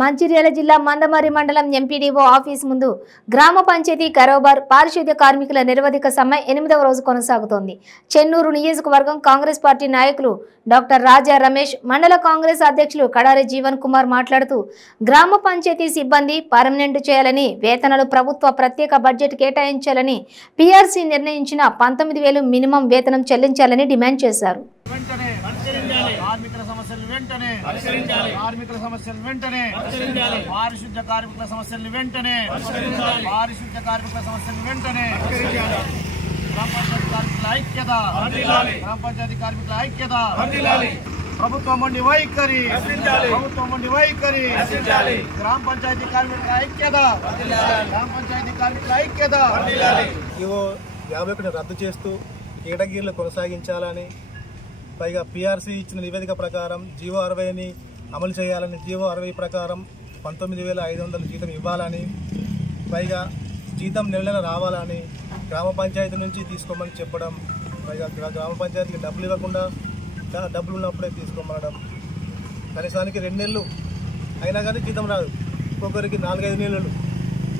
మంచిర్యాల జిల్లా మందమర్రి మండలం MPDO office ముందు గ్రామ పంచాయతీ కరోబార్ పారిశుద్ధ్య కార్మికుల నిరవధిక సమ్మె 8వ రోజు కొనసాగుతోంది. చెన్నూరు నియోజకవర్గం కాంగ్రెస్ పార్టీ నాయకులు డాక్టర్ రాజా రమేష్, మండల కాంగ్రెస్ అధ్యక్షులు కడారి జీవన్ కుమార్ మాట్లాడుతూ గ్రామ పంచాయతీ సిబ్బంది పర్మనెంట్ చేయాలని, వేతనాలు ప్రభుత్వ ప్రత్యేక బడ్జెట్ కేటాయించాలని, పీఆర్సీ నిర్ణయించిన 19,000 మినిమం వేతనం చెల్లించాలని డిమాండ్ చేశారు. ప్రభుత్వం మండి వైఖరి, ప్రభుత్వం మండి వైఖరి, గ్రామ పంచాయతీ కార్మికుల ఐక్యత, గ్రామ పంచాయతీ కార్మికుల ఐక్యత. ఇవో 51 రద్దు చేస్తూ కేటగిరీలు కొనసాగించాలని, పైగా పీఆర్సీ ఇచ్చిన నివేదిక ప్రకారం జీవో 60ని అమలు చేయాలని, జీవో 60 ప్రకారం 19,500 జీతం ఇవ్వాలని, పైగా జీతం నెల రావాలని, గ్రామ పంచాయతీ నుంచి తీసుకోమని చెప్పడం, పైగా గ్రామ పంచాయతీకి డబ్బులు ఇవ్వకుండా డబ్బులు ఉన్నప్పుడే తీసుకోమనడం, కనీసానికి 2 నెలలు అయినా కానీ జీతం రాదు. ఒక్కొక్కరికి 4-5 నెలలు,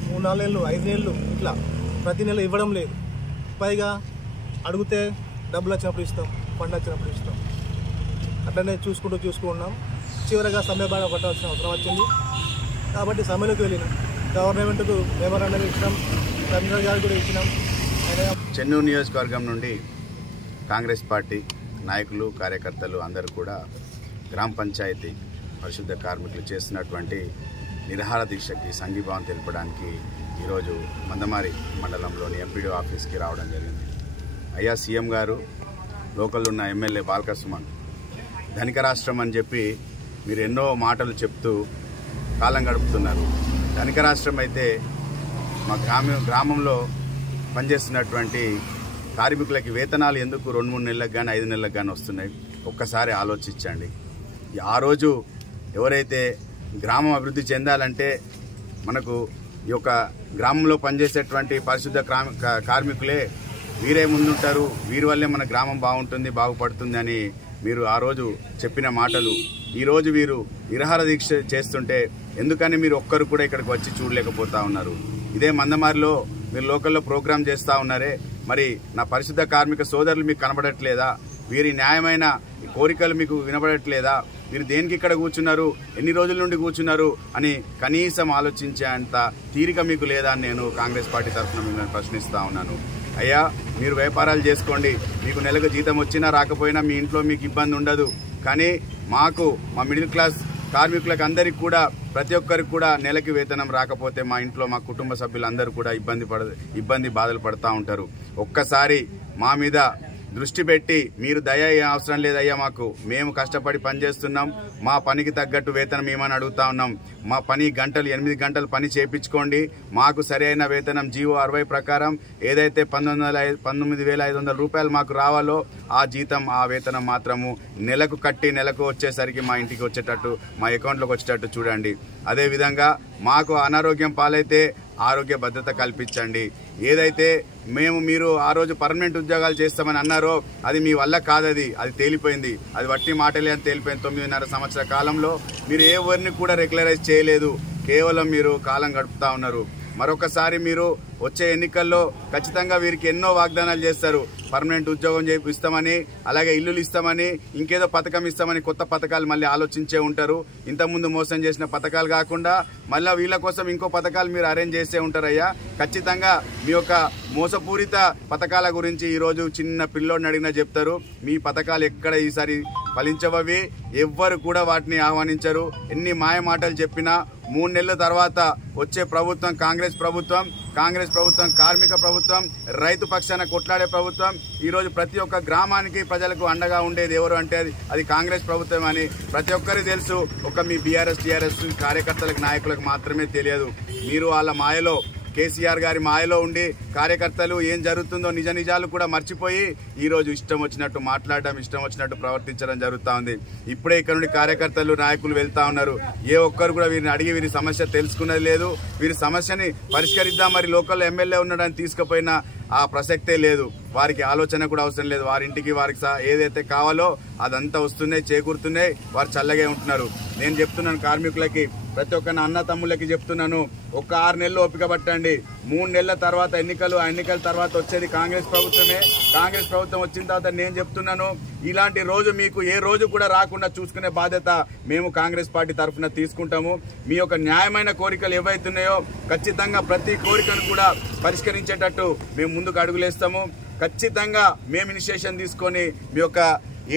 3-4 నెలలు, 5 నెలలు ఇట్లా ప్రతి నెల ఇవ్వడం లేదు. పైగా అడిగితే డబ్బులు వచ్చినప్పుడు ఇస్తాం, ఫండ్ వచ్చినప్పుడు ఇస్తాం, అట్లనే చూసుకున్నాం. చివరిగా సమ్మె బాగా పట్టాల్సిన అవసరం వచ్చింది. కాబట్టి సమ్మెలోకి వెళ్ళినాం. గవర్నమెంట్కు మెమోరాండం ఇచ్చినాం, కమిషనర్ గారు కూడా ఇచ్చినాం. చెన్నూరు నియోజకవర్గం నుండి కాంగ్రెస్ పార్టీ నాయకులు, కార్యకర్తలు అందరూ కూడా గ్రామ పంచాయతీ పరిశుద్ధ కార్మికులు చేస్తున్నటువంటి నిరాహార దీక్షకి సంఘీభావం తెలపడానికి ఈరోజు మందమర్రి మండలంలోని ఎంపీడీఓ ఆఫీస్కి రావడం జరిగింది. అయ్యా సీఎం గారు, లోకల్లో ఉన్న ఎమ్మెల్యే బాలకృష్ణ ధనిక రాష్ట్రం అని చెప్పి మీరు ఎన్నో మాటలు చెప్తూ కాలం గడుపుతున్నారు. ధనిక రాష్ట్రం అయితే మా గ్రామంలో పనిచేస్తున్నటువంటి కార్మికులకి వేతనాలు ఎందుకు 2-3 నెలలకు కానీ 5 నెలలకు కానీ వస్తున్నాయి? ఒక్కసారి ఆలోచించండి. ఆ రోజు ఎవరైతే గ్రామం అభివృద్ధి చెందాలంటే మనకు ఈ యొక్క గ్రామంలో పనిచేసేటువంటి పరిశుద్ధ కార్మికులే వీరే ముందుంటారు, వీరి వల్లే మన గ్రామం బాగుపడుతుంది అని మీరు ఆ రోజు చెప్పిన మాటలు ఈరోజు వీరు నిరాహార దీక్ష చేస్తుంటే ఎందుకని మీరు ఒక్కరు కూడా ఇక్కడికి వచ్చి చూడలేకపోతా ఉన్నారు? ఇదే మందమర్రిలో మీరు లోకల్లో ప్రోగ్రాం చేస్తూ ఉన్నారే, మరి నా పరిశుద్ధ కార్మిక సోదరులు మీకు కనబడట్లేదా? వీరి న్యాయమైన కోరికలు మీకు వినబడట్లేదా? మీరు దేనికి ఇక్కడ కూర్చున్నారు, ఎన్ని రోజుల నుండి కూర్చున్నారు అని కనీసం ఆలోచించే అంత తీరిక మీకు లేదా అని నేను కాంగ్రెస్ పార్టీ తరఫున మిమ్మల్ని ప్రశ్నిస్తూ ఉన్నాను. అయ్యా, మీరు వ్యాపారాలు చేసుకోండి, మీకు నెలకు జీతం వచ్చినా రాకపోయినా మీ ఇంట్లో మీకు ఇబ్బంది ఉండదు. కానీ మాకు, మా మిడిల్ క్లాస్ కార్మికులకు అందరికీ కూడా, ప్రతి ఒక్కరికి కూడా నెలకి వేతనం రాకపోతే మా ఇంట్లో మా కుటుంబ సభ్యులందరూ కూడా ఇబ్బంది బాధలు పడుతూ ఉంటారు. ఒక్కసారి మా మీద దృష్టి పెట్టి మీరు దయ అవసరం లేదయ్యా, మేము కష్టపడి పనిచేస్తున్నాం, మా పనికి తగ్గట్టు వేతనం ఏమని అడుగుతా ఉన్నాం. మా పని 8 గంటలు పని చేయించుకోండి, మాకు సరైన వేతనం జీవో 60 ప్రకారం ఏదైతే 19,500 రూపాయలు మాకు రావాలో ఆ జీతం, ఆ వేతనం మాత్రము నెలకు కట్టి నెలకు వచ్చేసరికి మా ఇంటికి వచ్చేటట్టు, మా అకౌంట్లోకి వచ్చేటట్టు చూడండి. అదేవిధంగా మాకు అనారోగ్యం పాలైతే ఆరోగ్య భద్రత కల్పించండి. ఏదైతే మీరు ఆ రోజు పర్మనెంట్ ఉద్యోగాలు చేస్తామని అన్నారో అది మీ వల్ల కాదది, అది తేలిపోయింది. అది వట్టి మాటలే అని తేలిపోయింది. 9.5 సంవత్సరాల కాలంలో మీరు ఎవరిని కూడా రెగ్యులరైజ్ చేయలేదు, కేవలం మీరు కాలం గడుపుతా ఉన్నారు. మరొకసారి మీరు వచ్చే ఎన్నికల్లో ఖచ్చితంగా వీరికి ఎన్నో వాగ్దానాలు చేస్తారు. పర్మనెంట్ ఉద్యోగం ఇస్తామని, అలాగే ఇల్లులు ఇస్తామని, ఇంకేదో పథకం ఇస్తామని కొత్త పథకాలు మళ్ళీ ఆలోచించే ఉంటారు. ఇంతకుముందు మోసం చేసిన పథకాలు కాకుండా మళ్ళీ వీళ్ళ కోసం ఇంకో పథకాలు మీరు అరేంజ్ చేసే ఉంటారయ్యా. ఖచ్చితంగా మీ యొక్క మోసపూరిత పథకాల గురించి ఈరోజు చిన్న పిల్లోడిని అడిగినా చెప్తారు. మీ పథకాలు ఎక్కడ ఈసారి ఫలించవవి, ఎవ్వరు కూడా వాటిని ఆహ్వానించరు. ఎన్ని మాయ మాటలు చెప్పినా 3 నెలల తర్వాత వచ్చే ప్రభుత్వం కాంగ్రెస్ ప్రభుత్వం, కార్మిక ప్రభుత్వం, రైతు పక్షాన కొట్లాడే ప్రభుత్వం. ఈరోజు ప్రతి ఒక్క గ్రామానికి ప్రజలకు అండగా ఉండేది ఎవరు అంటే అది కాంగ్రెస్ ప్రభుత్వం అని ప్రతి ఒక్కరికి తెలుసు. ఒక మీ బీఆర్ఎస్ టీఆర్ఎస్ కార్యకర్తలకు, నాయకులకు మాత్రమే తెలియదు. మీరు వాళ్ళ మాయలో, కేసీఆర్ గారి మాయలో ఉండి కార్యకర్తలు ఏం జరుగుతుందో నిజాలు కూడా మర్చిపోయి ఈరోజు ఇష్టం వచ్చినట్టు మాట్లాడడం, ఇష్టం వచ్చినట్టు ప్రవర్తించడం జరుగుతూ ఉంది. ఇప్పుడే ఇక్కడ నుండి కార్యకర్తలు, నాయకులు వెళ్తా ఉన్నారు. ఏ ఒక్కరు కూడా వీరిని అడిగి వీరి సమస్య తెలుసుకున్నది లేదు. వీరి సమస్యని పరిష్కరిద్దాం, మరి లోకల్ ఎమ్మెల్యే ఉన్నాడని తీసుకుపోయినా ఆ ప్రసక్తే లేదు. వారికి ఆలోచన కూడా అవసరం లేదు. వారింటికి వారికి ఏదైతే కావాలో అదంతా వస్తున్నాయి, చేకూరుతున్నాయి, వారు చల్లగా ఉంటున్నారు. నేను చెప్తున్నాను కార్మికులకి, ప్రతి ఒక్క అన్న తమ్ముళ్ళకి చెప్తున్నాను, ఒక 6 నెలలు ఓపిక పట్టండి. 3 నెలల తర్వాత ఎన్నికలు, ఆ ఎన్నికల తర్వాత వచ్చేది కాంగ్రెస్ ప్రభుత్వమే. కాంగ్రెస్ ప్రభుత్వం వచ్చిన తర్వాత నేను చెప్తున్నాను, ఇలాంటి రోజు మీకు ఏ రోజు కూడా రాకుండా చూసుకునే బాధ్యత మేము కాంగ్రెస్ పార్టీ తరఫున తీసుకుంటాము. మీ యొక్క న్యాయమైన కోరికలు ఏవైతున్నాయో ఖచ్చితంగా ప్రతి కోరికను కూడా పరిష్కరించేటట్టు మేము ముందుకు అడుగులేస్తాము. ఖచ్చితంగా మేము ఇనిషియేషన్ తీసుకొని మీ యొక్క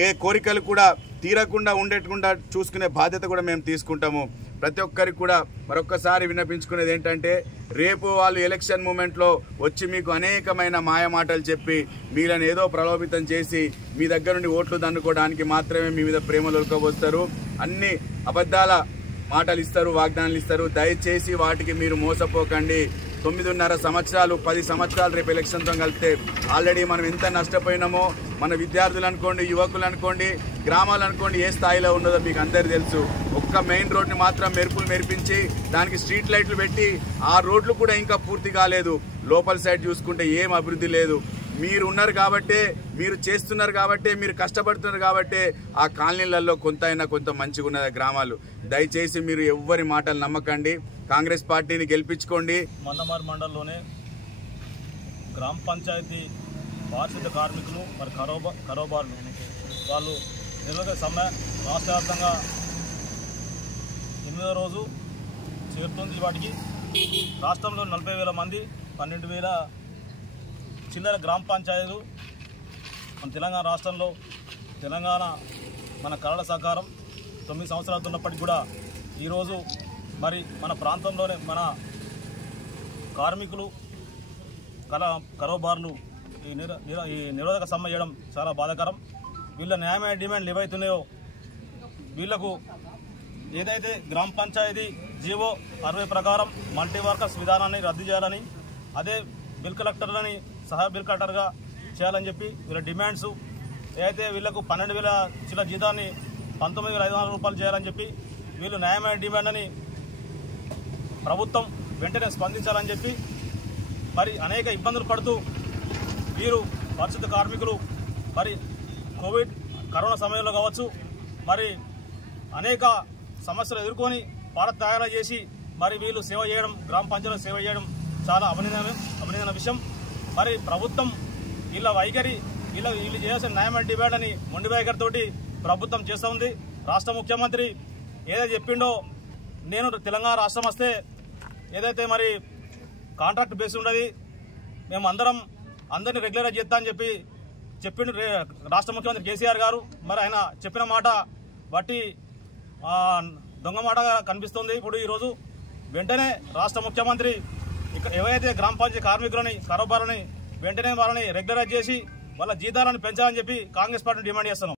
ఏ కోరికలు కూడా తీరకుండా ఉండేటకుండా చూసుకునే బాధ్యత కూడా మేము తీసుకుంటాము. ప్రతి ఒక్కరికి కూడా మరొక్కసారి విన్నపించుకునేది ఏంటంటే, రేపు వాళ్ళు ఎలక్షన్ మూమెంట్లో వచ్చి మీకు అనేకమైన మాయమాటలు చెప్పి మీలను ఏదో ప్రలోభితం చేసి మీ దగ్గర నుండి ఓట్లు దండుకోవడానికి మాత్రమే మీ మీద ప్రేమలోకి అన్ని అబద్ధాల మాటలు ఇస్తారు, వాగ్దానాలు ఇస్తారు. దయచేసి వాటికి మీరు మోసపోకండి. 9.5 సంవత్సరాలు 10 సంవత్సరాలు రేపు ఎలక్షన్తో కలిపితే ఆల్రెడీ మనం ఎంత నష్టపోయినామో, మన విద్యార్థులు అనుకోండి, యువకులు అనుకోండి, గ్రామాలు అనుకోండి, ఏ స్థాయిలో ఉన్నదో మీకు అందరికీ తెలుసు. ఒక్క మెయిన్ రోడ్ని మాత్రం మెరిపించి దానికి స్ట్రీట్ లైట్లు పెట్టి ఆ రోడ్లు కూడా ఇంకా పూర్తి కాలేదు. లోపల సైడ్ చూసుకుంటే ఏం అభివృద్ధి లేదు. మీరు ఉన్నారు కాబట్టే, మీరు చేస్తున్నారు కాబట్టే, మీరు కష్టపడుతున్నారు కాబట్టే ఆ కాలనీలలో కొంత మంచిగా ఉన్నది గ్రామాలు. దయచేసి మీరు ఎవ్వరి మాటలు నమ్మకండి, కాంగ్రెస్ పార్టీని గెలిపించుకోండి. మందమరి మండలంలోనే గ్రామ పంచాయతీ పారిశుద్ధ కార్మికులు మరి కరోబార్లు వాళ్ళు నిరోధక సమ్మె రాష్ట్ర వ్యాప్తంగా 8వ రోజు చేరుతుంది. వాటికి రాష్ట్రంలో 40,000 మంది 12,000 చిల్లర గ్రామ పంచాయతీలు మన తెలంగాణ రాష్ట్రంలో, తెలంగాణ మన కళల సహకారం 9 సంవత్సరాలు ఉన్నప్పటికీ కూడా ఈరోజు మరి మన ప్రాంతంలోనే మన కార్మికులు కరోబార్లు ఈ నిరోధక సమ్మె చేయడం చాలా బాధాకరం. వీళ్ళ న్యాయమైన డిమాండ్లు ఏవైతున్నాయో, వీళ్లకు ఏదైతే గ్రామ పంచాయతీ జీవో 60 ప్రకారం మల్టీ వర్కర్స్ విధానాన్ని రద్దు చేయాలని, అదే బిల్ కలెక్టర్లని సహాయ బిల్ కలెక్టర్గా చేయాలని చెప్పి వీళ్ళ డిమాండ్స్, ఏదైతే వీళ్లకు 12,000 చిల్ల జీతాన్ని 19,500 రూపాయలు చేయాలని చెప్పి వీళ్ళు న్యాయమైన డిమాండ్ అని ప్రభుత్వం వెంటనే స్పందించాలని చెప్పి మరి అనేక ఇబ్బందులు పడుతూ వీరు పారిశుద్ధ కార్మికులు మరి కరోనా సమయంలో కావచ్చు, మరి అనేక సమస్యలు ఎదుర్కొని భారత్ తయారు చేసి మరి వీళ్ళు సేవ చేయడం, గ్రామ పంచాయతీలో సేవ చేయడం చాలా అభినందన విషయం. మరి ప్రభుత్వం వీళ్ళ వైఖరి, వీళ్ళు చేయాల్సిన న్యాయమైన డిమాండ్ అని మొండి వైఖరితోటి ప్రభుత్వం చేస్తూ ఉంది. రాష్ట్ర ముఖ్యమంత్రి ఏదైతే చెప్పిండో, నేను తెలంగాణ రాష్ట్రం వస్తే ఏదైతే మరి కాంట్రాక్ట్ బేస్ ఉండదు, మేము అందరినీ రెగ్యులరైజ్ చేస్తా అని చెప్పిండు రాష్ట్ర ముఖ్యమంత్రి కేసీఆర్ గారు. మరి ఆయన చెప్పిన మాట బట్టి దొంగ మాటగా కనిపిస్తుంది. ఇప్పుడు ఈరోజు వెంటనే రాష్ట్ర ముఖ్యమంత్రి ఏవైతే గ్రామ పంచాయతీ కార్మికులని, కరోబార్లని వెంటనే వాళ్ళని రెగ్యులరైజ్ చేసి వాళ్ళ జీతాలను పెంచాలని చెప్పి కాంగ్రెస్ పార్టీని డిమాండ్ చేస్తున్నాం.